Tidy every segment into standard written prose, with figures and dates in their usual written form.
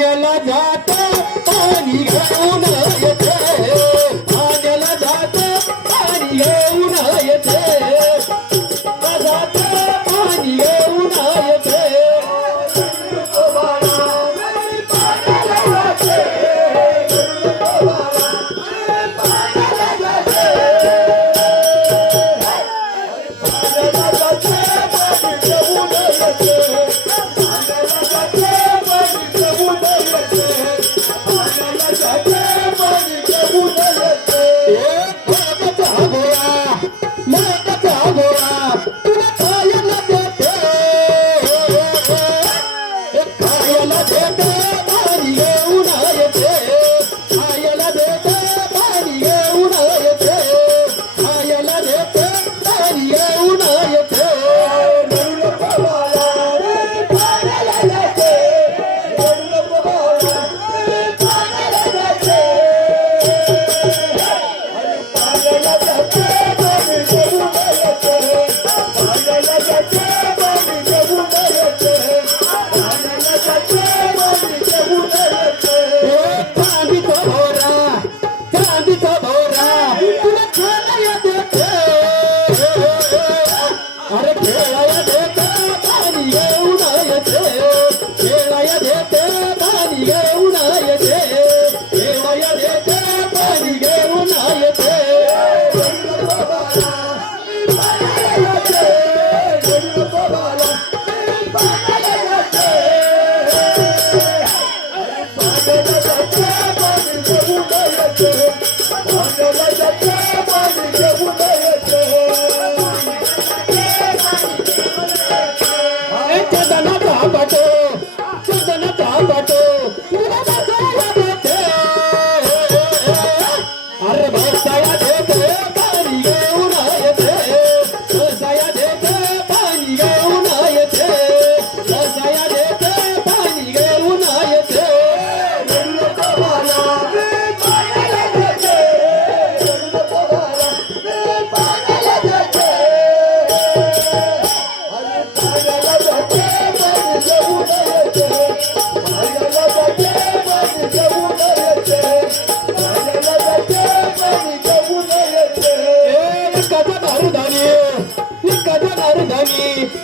पाण्याला जात पाणी घेऊन येते पाण्याला जात पाणी घेऊन येते जात पाणी घेऊन येते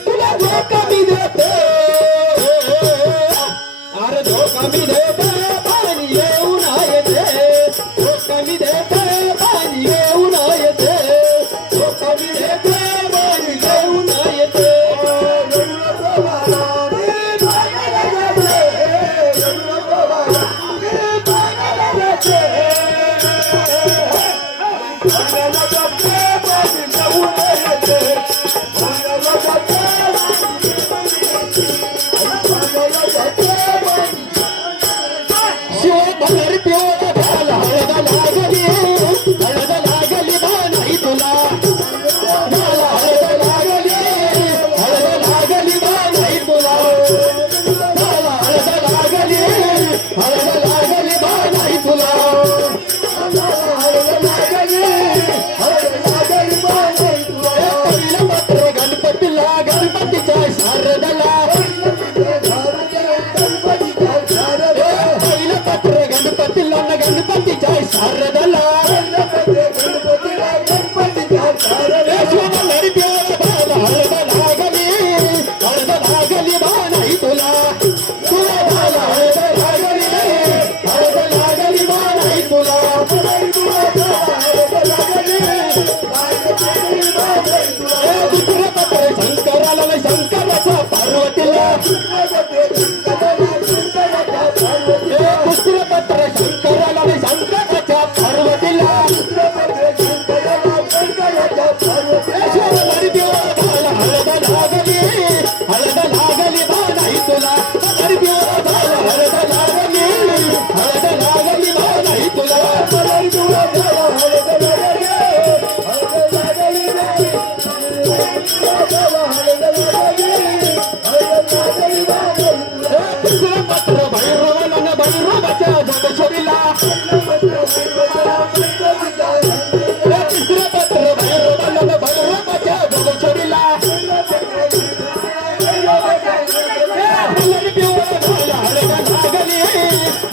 तुला धोका मी देते अरे धोका मी देते पाणी येऊन येते धोका मी देते पाणी येऊन येते धोका मी देते पाणी येऊन येते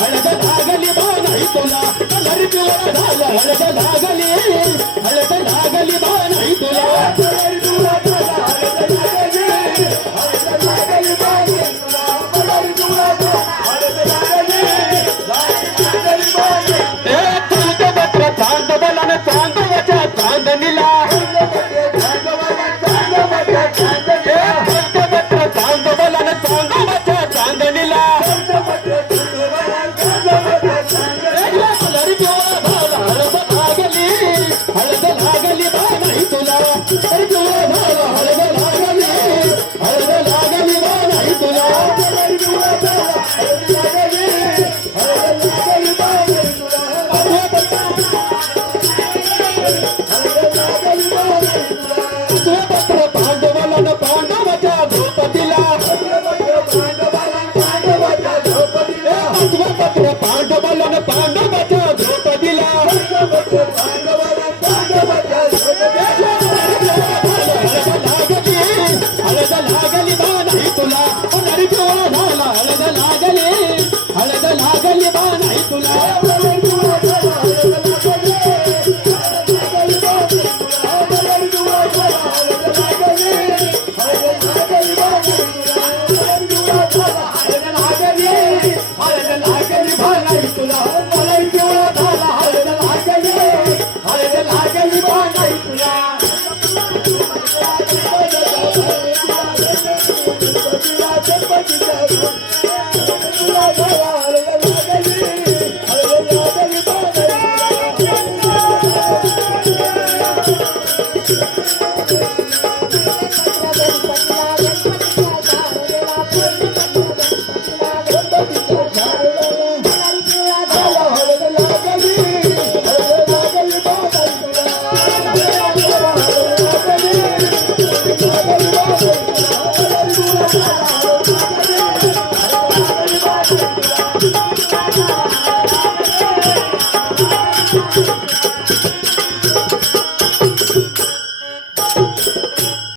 हळद लागली बा नाही तुला कलर पिवळा झाला हळद लागली बा नाही तुला कलर पिवळा झाला हळद लागली बा नाही तुला कलर पिवळा झाला हळद लागली बा चांद बलन चांदवच्या चांदणीला चांद बलन चांदवच्या चांदणीला कलर पिवळा झाला हळद लागली बा नाही तुला कलर पिवळा झाला हळद लागली बा नाही तुला कलर पिवळा झाला हळद लागली बा नाही तुला पत्र पांडवाला पांडवाच्या द्रौपदीला पत्र पांडवाला पांडवाच्या द्रौपदीला हळद लागली बा नाही तुला कलर पिवळा झाला हळद लागली बा नाही तुला